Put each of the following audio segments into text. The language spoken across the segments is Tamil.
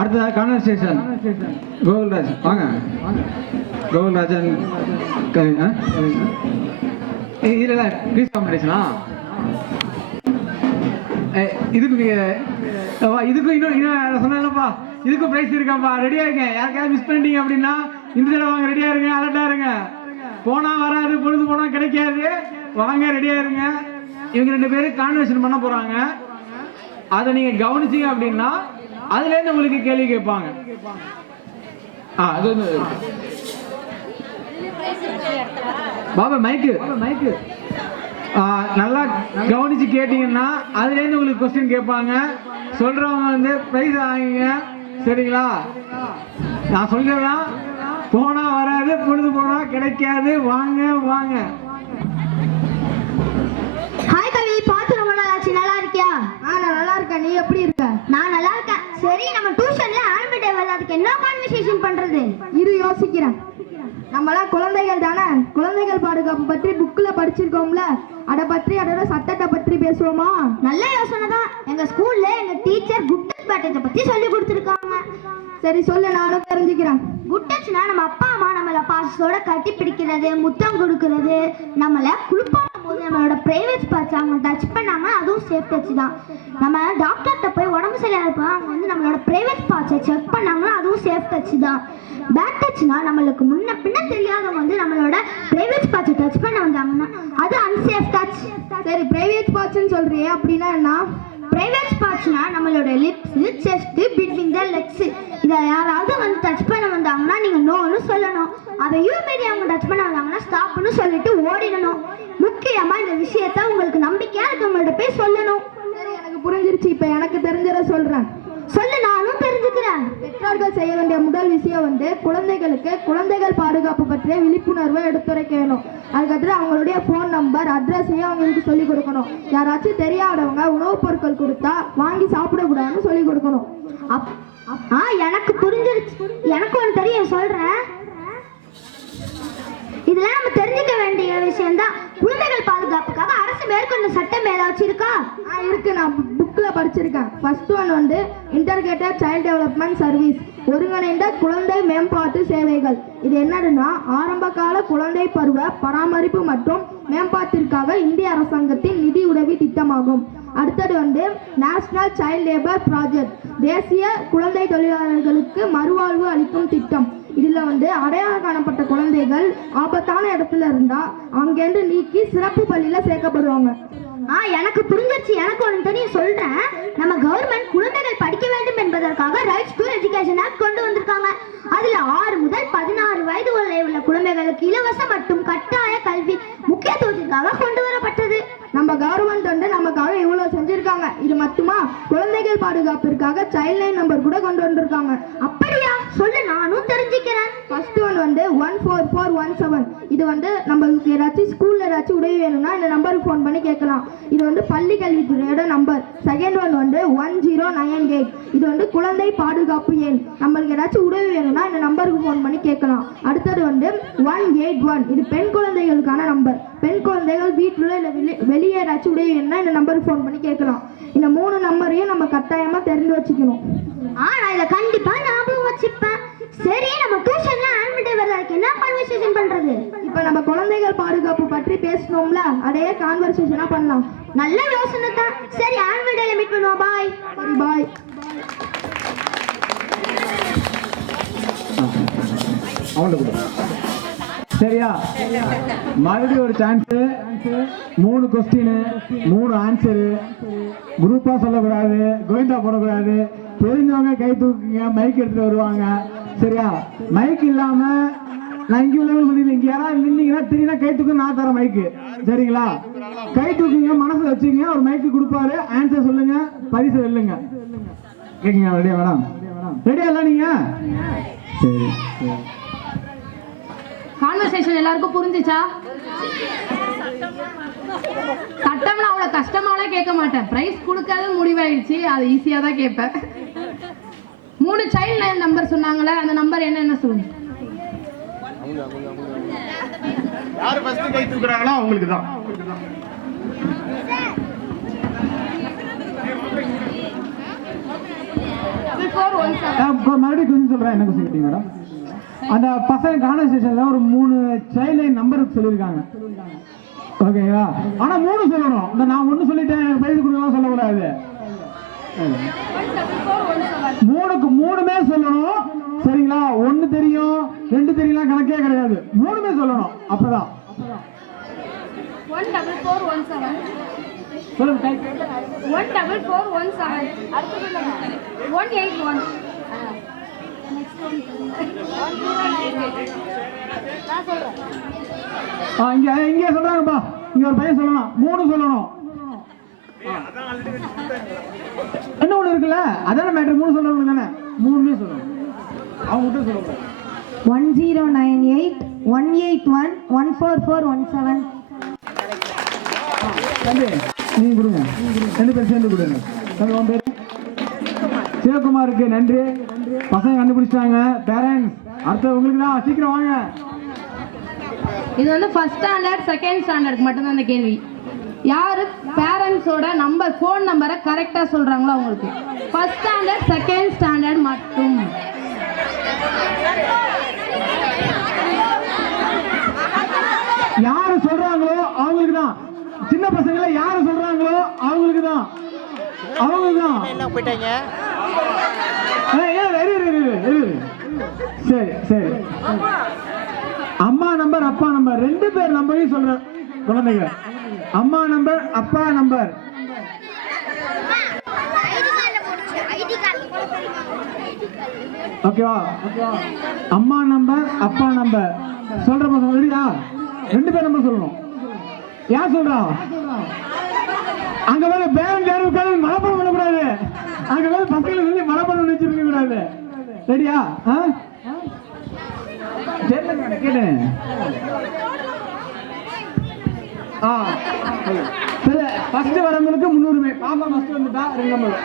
அடுத்ததாக கான்வர்சேஷன் கோகுல்ராஜ் வாங்க. கோகுல்ராஜன் இல்லை ப்ளீஸ் காம்படிஷனா இதுக்கு இதுக்கும் இன்னும் சொன்னேன்லப்பா இதுக்கும் ப்ரைஸ் இருக்காப்பா. ரெடியாக இருங்க. யாருக்காவது மிஸ் பண்ணிட்டீங்க அப்படின்னா இந்த தடவை வாங்க. ரெடியாக இருங்க, அலர்ட்டாக இருங்க. போனால் வராது, பொழுது போனால் கிடைக்காது. வாங்க, ரெடியாக இருங்க. இவங்க 2 பேரும் கான்வர்சேஷன் பண்ண போகிறாங்க. அதை நீங்கள் கவனிச்சிங்க அப்படின்னா அதுலேருந்து உங்களுக்கு கேள்வி கேட்பாங்க. அது வந்து பாபா மைக்கு நல்லா கவனிச்சு கேட்டீங்கன்னா அதுலேருந்து உங்களுக்கு கொஸ்டின் கேட்பாங்க. சொல்றவங்க வந்து பிரைஸ் வாங்கிங்க. சரிங்களா? நான் சொல்றதான் போனா வராது, பொழுது போனா கிடைக்காது. வாங்க வாங்க. ஹாய் கவி, பார்த்து ரொம்ப நாள் ஆச்சு. நல்லா இருக்கியா? நான் நல்லா இருக்கேன். நீ எப்படி இருக்க? நான் நல்லா இருக்கேன். சரி, நம்ம டியூஷன்ல ஆனுவல் டே வருது. அதுக்கு என்ன கான்வர்சேஷன் பண்றது? இரு யோசிக்கிறேன். நம்மளாம் குழந்தைகள் தானே. குழந்தைகள் பாதுகாப்பு பற்றி புக்கில் படிச்சிருக்கோம்ல, அதை பற்றி அதோட சட்டத்தை பற்றி பேசுவோமா? நல்ல யோசனை தான். எங்க ஸ்கூல்ல எங்க டீச்சர் குட் டச் பேட் டச்சை பத்தி சொல்லி கொடுத்துருக்காங்க. சரி சொல்லு, நானும் தெரிஞ்சுக்கிறேன். குட் டச்னா நம்ம அப்பா அம்மா நம்மளை பாசத்தோட கட்டி பிடிக்கிறது, முத்தம் கொடுக்கறது, நம்மளை குளிப்பாடும் போது நம்மளோட பிரைவேட் பார்ட்ஸ் அவங்க டச் பண்ணாங்கன்னா அதுவும் சேஃப் டச் தான். நம்ம டாக்டர்கிட்ட போய் உடம்பு சரியாயிருப்போம், அவங்க வந்து நம்மளோட பிரைவேட் பார்ட்ஸை செக் பண்ணாங்கன்னா அதுவும் சேஃப் டச் தான். பேட் டச்னா நம்மளுக்கு முன்ன பின்ன தெரியாதவங்க வந்து நம்மளோட பிரைவேட் பார்ட்ஸை டச் பண்ண வந்தாங்கன்னா அது அன்சேஃப் டச். சரி, பிரைவேட் பார்ட்ஸ்ன்னு சொல்றியே, அப்படின்னா என்ன? பிரைவேட் பார்ட்ஸ்னா நம்மளோட lips, chest, between the legs. இதை யாராவது வந்து டச் பண்ண வந்தாங்கன்னா நீங்க நோன்னு சொல்லணும். அதையும் மீறி அவங்க டச் பண்ண வந்தாங்கன்னா ஸ்டாப்னு சொல்லிட்டு ஓடிடணும். முக்கியமா இந்த விஷயத்த உங்களுக்கு நம்பிக்கையா இருக்கவங்கள்ட்ட போய் சொல்லணும். சரி, எனக்கு புரிஞ்சிருச்சு. இப்போ எனக்கு தெரிஞ்சதை சொல்றேன். சொல்லு, நானும் தெரிஞ்சுக்கிறேன். பெற்றோர்கள் செய்ய வேண்டிய முதல் விஷயம் வந்து குழந்தைகளுக்கு குழந்தைகள் பாதுகாப்பு பற்றிய விழிப்புணர்வை எடுத்துரைக்க வேணும். அதுக்கப்புறம் அவங்களுடைய ஃபோன் நம்பர், அட்ரஸையும் அவங்களுக்கு சொல்லிக் கொடுக்கணும். யாராச்சும் தெரியாதவங்க உணவுப் பொருட்கள் கொடுத்தா வாங்கி சாப்பிடக்கூடாதுன்னு சொல்லிக் கொடுக்கணும். எனக்கு புரிஞ்சிருச்சு. எனக்கு ஒன்று தெரியும், சொல்றேன். இதெல்லாம் நம்ம தெரிஞ்சுக்க வேண்டிய விஷயம் தான். குழந்தைகள் பாதுகாப்புக்காக அரசு மேற்கொண்ட சட்டம் ஏதாச்சும் இருக்கா? இருக்கு, நான் புக்கில் படிச்சிருக்கேன். ஃபர்ஸ்ட் ஒன் வந்து இன்டர்கிரேட்டட் சைல்ட் டெவலப்மெண்ட் சர்வீஸ், ஒருங்கிணைந்த குழந்தை மேம்பாட்டு சேவைகள். இது என்னதுன்னா ஆரம்ப கால குழந்தை பருவ பராமரிப்பு மற்றும் மேம்பாட்டிற்காக இந்திய அரசாங்கத்தின் நிதி உதவி திட்டமாகும். அடுத்தது வந்து நேஷனல் சைல்ட் லேபர் ப்ராஜெக்ட், தேசிய குழந்தை தொழிலாளர்களுக்கு மறுவாழ்வு அளிக்கும் திட்டம். இதில் வந்து அடையாளம் காணப்பட்ட குழந்தைகள் ஆபத்தான இடத்துல இருந்தா அங்கேருந்து நீக்கி சிறப்பு பள்ளியில் சேர்க்கப்படுவாங்க. எனக்கு புரிஞ்சிருச்சு. எனக்கு ஒன்று தெரியும், சொல்றேன். நம்ம கவர்மெண்ட் குழந்தைகள் படிக்க வேண்டும் என்பதற்காக ரைட்ஸ் டு எஜுகேஷன் ஆக்ட் கொண்டு வந்திருக்காங்க. அதுல 6 முதல் 16 வயது உள்ள குழந்தைகளுக்கு இலவச மற்றும் கட்டாய கல்வி முக்கியத்துவத்திற்காக கொண்டு வரப்பட்டது. நம்ம கவர்மெண்ட் வந்து நமக்காக இவ்வளவு செஞ்சிருக்காங்க. இது மட்டுமா, குழந்தைகள் பாதுகாப்பிற்காக சைல்ட் லைன் நம்பர் கூட கொண்டு வந்திருக்காங்க. அப்படியா? சொல்லு, நானும் தெரிஞ்சுக்கிறேன். ஃபர்ஸ்ட் ஒன் வந்து 14417. இது வந்து நம்மளுக்கு ஏதாச்சும் ஸ்கூல்ல ஏதாச்சும் உதவி வேணும்னா இந்த நம்பருக்கு ஃபோன் பண்ணி கேட்கலாம். இது வந்து பள்ளி கல்வித்துறையோட நம்பர். செகண்ட் ஒன் வந்து 1098. இது வந்து குழந்தை பாதுகாப்பு எண். நம்மளுக்கு ஏதாச்சும் உதவி வேணும்னா இந்த நம்பருக்கு ஃபோன் பண்ணி கேட்கலாம். அடுத்தது வந்து 181. இது பெண் குழந்தைகளுக்கான நம்பர். பெண் குழந்தைகள் வீட்டில் இல்லை வெளியே ஏதாச்சும் உதவி வேணும்னா இந்த நம்பருக்கு ஃபோன் பண்ணி கேட்கலாம். இந்த 3 நம்பரையும் நம்ம கட்டாயமா தெரிஞ்சு வச்சுக்கணும். நான் இதை கண்டிப்பா ஞாபகம் வச்சுப்பேன். சரி, நம்ம டியூஷன்ல ஆனுவல் டே வரதுக்கு என்ன கான்வர்சேஷன் பண்றது? இப்போ நம்ம குழந்தைகள் பாதுகாப்பு பற்றி பேசணும்ல, அதையே கான்வர்சேஷனா பண்ணலாம். நல்ல யோசனை தான். சரி, ஆனுவல் டேல மீட் பண்ணுவோம். பாய். சரி, பாய். சரியா? மறுபடியும் ஒரு சான்ஸ். 3 question, 3 answer. குரூப்பா சொல்லக்கூடாது, கோவிந்தா போடக்கூடாது. தெரிஞ்சவங்க கை தூக்குங்க, மைக் எடுத்துட்டு வருவாங்க. சரியா? மைக் இல்லாம நான் இங்க உள்ள சொல்லிடுறேன். இங்க யாராவது நின்னீங்கன்னா தெரியுனா கை தூக்கு, நான் தரேன் மைக்கு. சரிங்களா? கை தூக்குங்க, மனசு வச்சுங்க. ஒரு மைக்கு கொடுப்பாரு, ஆன்சர் சொல்லுங்க, பரிசு வெல்லுங்க. கேக்குங்க? ரெடியா மேடம்? ரெடியா இல்ல நீங்க? சரி சரி. கான்வர்சேஷன் எல்லாருக்கும் புரிஞ்சுச்சா? சட்டம்லாம் அவ்வளோ கஷ்டமாலாம் கேட்க மாட்டேன். ப்ரைஸ் கொடுக்காத முடிவாயிடுச்சு. அது ஈஸியாக தான் கேட்பேன். 3 சைல்ட் லைன் நம்பர் சொன்னாங்களே, அந்த நம்பர் என்னென்ன சொல்லுங்க. யாரு ஃபர்ஸ்ட் கை தூக்குறாங்களோ அவங்களுக்கு தான். மறுபடியும் கொஸ்டின் சொல்றேன். என்ன கொஸ்டின் கேட்டீங்க மேடம்? அந்த பசங்க கான்வர்சேஷன்ல ஒரு 3 சைல்ட் லைன் நம்பர் சொல்லியிருக்காங்க. ஓகேங்களா? ஆனா 3 சொல்லணும். இந்த நான் 1 சொல்லிட்டேன் பைசு கொடுக்கலாம் சொல்லக்கூடாது. 3மே சொல்லணும். சரிங்களா? 1 தெரியும் 2 தெரியலாம் கணக்கே கிடையாது. 3மே சொல்லணும். அப்பதான் 14417 சொல்லுங்க. 14417 அடுத்து சொல்லுங்க. 181 நான் சொல்றேன். இங்கே சொல்றாங்கப்பா. இங்க ஒரு பையன் சொல்லணும். 3 சொல்லணும். என்ன ஒண்ணு இருக்குல்ல, அதான மேட்டர். 3 சொல்லணும் தானே? 3மே சொல்லணும். அவங்க கிட்ட சொல்லுங்க. 1098 181 14417. தம்பி நீங்க கொடுங்க. 2 பேர் சேர்ந்து கொடுங்க. தம்பி உன் பேரு? சிவகுமாருக்கு நன்றி. பசங்க கண்டுபிடிச்சிட்டாங்க. பேரண்ட்ஸ் அடுத்த உங்களுக்கு தான். சீக்கிரம் வாங்க. இது வந்து ஃபர்ஸ்ட் ஸ்டாண்டர்ட் செகண்ட் ஸ்டாண்டர்டுக்கு மட்டும்தான் அந்த கேள்வி. யாரு பேரண்ட்ஸோட நம்பர் ஃபோன் நம்பரை கரெக்டாக சொல்கிறாங்களோ அவங்களுக்கு. ஃபர்ஸ்ட் ஸ்டாண்டர்ட் செகண்ட் ஸ்டாண்டர்ட் மட்டும். யாரு சொல்றாங்களோ அவங்களுக்கு தான். சின்ன பசங்களை யாரு சொல்றாங்களோ அவங்களுக்கு தான். போயிட்டாங்க. சரி சரி. அம்மா நம்பர் அப்பா நம்பர் 2 பேர் நம்பரையும் சொல்ற குழந்தைங்க. அம்மா நம்பர் அப்பா நம்பர். ஓகேவா? அம்மா நம்பர் அப்பா நம்பர் சொல்ற பசங்க ரெடியா? 2 பேர் நம்பர் சொல்லணும். யார் சொல்றா? அங்க வேற பேரண்ட் யாரும் உட்காந்து மனப்பாடம் பண்ணக்கூடாது. அங்க வேற பசங்களை சொல்லி மனப்பாடம் வச்சிருக்க கூடாது. ரெடியா? கேட்டேன். ஃபர்ஸ்ட் வரவங்களுக்கு முன்னுரிமை. பாப்பா ஃபர்ஸ்ட் வந்துட்டா 2 நம்பர்.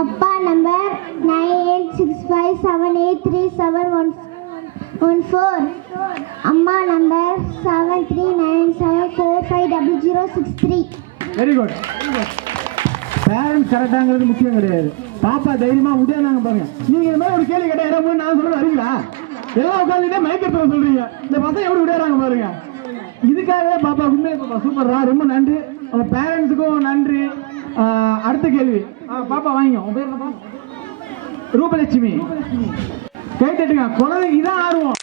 அப்பா நம்பர் 9865783714. அம்மா நம்பர் 7397450063. Very good. பேரண்ட்ஸ் கரெக்டாங்கிறது முக்கியம் கிடையாது. பாப்பா தைரியமா உதயனாங்க பாருங்க. நீங்க இந்த மாதிரி ஒரு கேள்வி கேட்டா இடம் நான் சொல்ல வரீங்களா? எல்லாம் உட்காந்துட்டே மயக்கத்துல சொல்றீங்க. இந்த பசங்க எப்படி விடையாறாங்க பாருங்க. இதுக்காகவே பாப்பா உண்மையை பாப்பா சூப்பர்ரா. ரொம்ப நன்றி. அவங்க பேரண்ட்ஸுக்கும் நன்றி. அடுத்த கேள்வி பாப்பா வாங்கிங்க. உங்க பேர் என்னப்பா? ரூபலட்சுமி. கை தட்டுங்க. குழந்தைக்கு இதான் ஆர்வம்.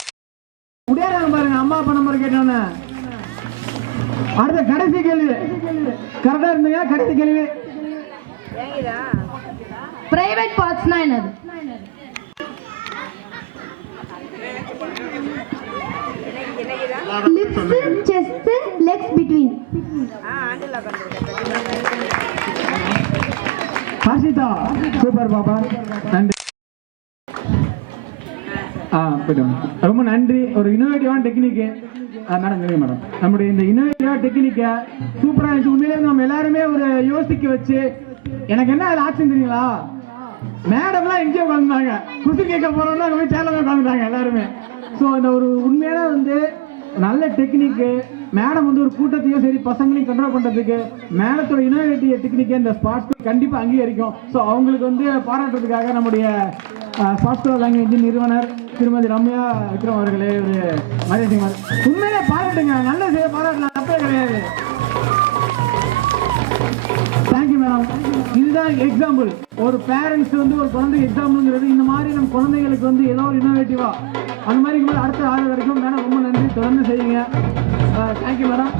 உடையாறாங்க பாருங்க. அம்மா அப்பா நம்பர் கேட்டோன்னு. அடுத்த கடைசி கேள்வி. கரெக்டா இருந்தீங்க. கடைசி கேள்வி. பிரைவேட் பார்ட்ஸ்னா என்னது? Lips, chest, legs between. Harshita super பாப்பா. நன்றி. போய்ட்டு ரொம்ப நன்றி. ஒரு இன்னோவேட்டிவான டெக்னிக்கு மேடம். மேடம் நம்முடைய இந்த இன்னோவேட்டிவா டெக்னிக்கை சூப்பராக இருந்துச்சு. உண்மையிலே நம்ம எல்லாருமே ஒரு யோசிக்க வச்சு. எனக்கு என்ன அதில் ஆச்சரியம் தெரியுங்களா? மேடம்லாம் எங்கேயோ உட்காந்துட்டாங்க. குசி கேட்க போறோம்னா அங்கே போய் சேனல் உட்காந்துட்டாங்க எல்லாருமே. ஸோ இந்த ஒரு உண்மையான வந்து நல்ல டெக்னிக்கு. மேடம் வந்து ஒரு கூட்டத்தையும் சரி பசங்களையும் கண்ட்ரோல் பண்ணுறதுக்கு மேடத்தோட இன்னோவேட்டிவ் டெக்னிக்கை இந்த ஸ்பாட்ஸ் கண்டிப்பாக அங்கீகரிக்கும். ஸோ அவங்களுக்கு வந்து பாராட்டுறதுக்காக நம்முடைய ஸ்பாட்ஸ் லாங்குவேஜ் நிறுவனர் திருமதி ரம்யா விக்ரம் அவர்களே ஒரு மரியாதை உண்மையிலே பாராட்டுங்க. நல்ல செய்ய பாராட்டலாம், தப்பே கிடையாது. Thank you madam. இதுதான் எக்ஸாம்பிள். ஒரு பேரண்ட்ஸ் வந்து ஒரு குழந்தைக்கு எக்ஸாம்பிள்ங்கிறது இந்த மாதிரி நம்ம குழந்தைகளுக்கு வந்து ஏதோ ஒரு இன்னோவேட்டிவா அந்த மாதிரி அடுத்த ஆள் வரைக்கும் மேடம் ரொம்ப நன்றி. தொடர்ந்து செய்யுங்க. Thank you madam.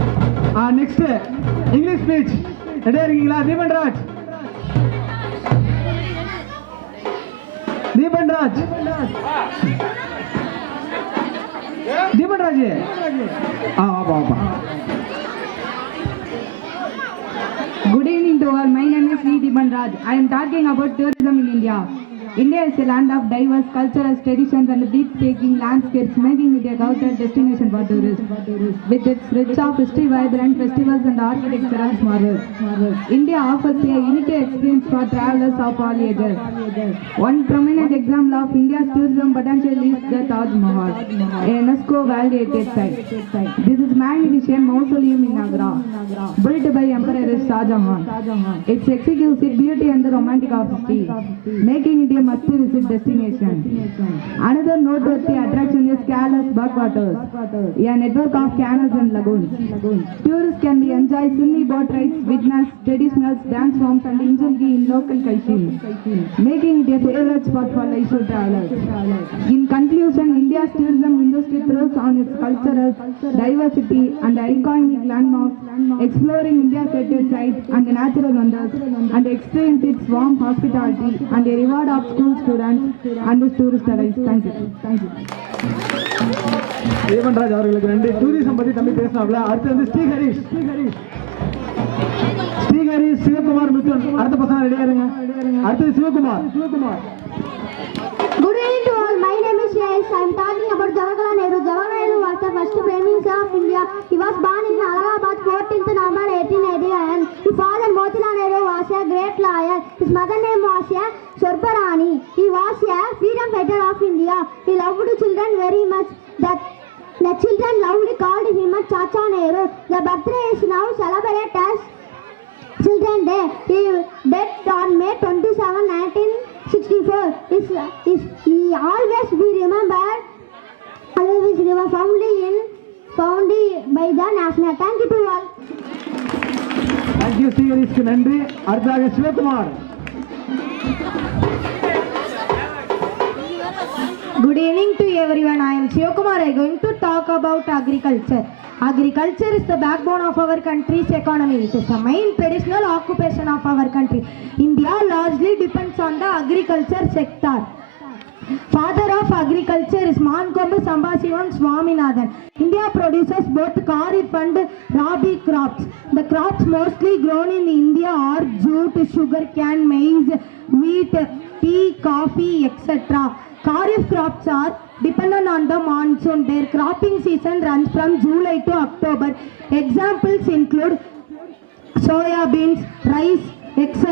Next English speech ரெடியா இருக்கீங்களா? தீபன்ராஜ். தீபன்ராஜ். தீபன்ராஜ் வாப்பா வாப்பா. Good evening to all. My name is Sri Diban Raj. I am talking about tourism in India. India is a land of diverse cultural traditions and breathtaking landscapes, making it a go-to destination for tourists. With its rich of history, vibrant festivals and architectural marvels, India offers a unique experience for travelers of all ages. One prominent example of India's tourism potential is the Taj Mahal, a UNESCO World Heritage Site. This is magnificent mausoleum in Agra, built by Emperor Shah Jahan. Its exquisite beauty and the romantic artistry, making it a must-visit destination. Another noteworthy attraction is Kailash backwaters, a network of canals and lagoons. Tourists can enjoy silly boat rides, witness traditional dance forms and injulgi in local Kaishi, making it a favorite spot for leisure travelers. In conclusion, India's tourism industry thrives on its cultural diversity and iconic landmarks, exploring India's heritage sites and natural wonders, and experience its warm hospitality and a reward of school students and tourist arrives. Thank you. தேவன்ராஜ் அவர்களுக்கு நன்றி. டூரிசம் பத்தி தம்பி பேசினாப்ல. அடுத்து வந்து ஸ்ரீஹரிஷ் சிவகுமார் மிதுன். அடுத்த பசங்க ரெடியா இருங்க. அடுத்தது Sivakumar. Good evening to all. My name is Yash. I am talking about Jawaharlal Nehru. Jawaharlal Nehru was the first Prime Minister of India. He was born in Allahabad, 14th November 1889. His father Motilal Nehru was a great lawyer. His mother name was Sorbarani. He was a freedom fighter of India. He loved children very much. The children loudly called him Chacha Nehru. The birthday is now celebrated as Children's Day. He died on May 27, 1964. He always be remembered, found by the national. Thank you to all. Thank you ஸ்ரீஹரிஷ்க்கு நன்றி. அடுத்ததாக Sivakumar. Good evening to everyone. I am Shivakumar. I am going to talk about agriculture. Agriculture is the backbone of our country's economy. It is the main traditional occupation of our country. India largely depends on the agriculture sector. Father of agriculture is Mankombu Sambasivan Swaminathan. India produces both kharif and rabi crops. The crops mostly grown in India are jute, sugar cane, maize, wheat, tea, coffee, etc. Kharif crops are dependent on the monsoon. Their cropping season runs from July to October. Examples include soya beans, rice, etc.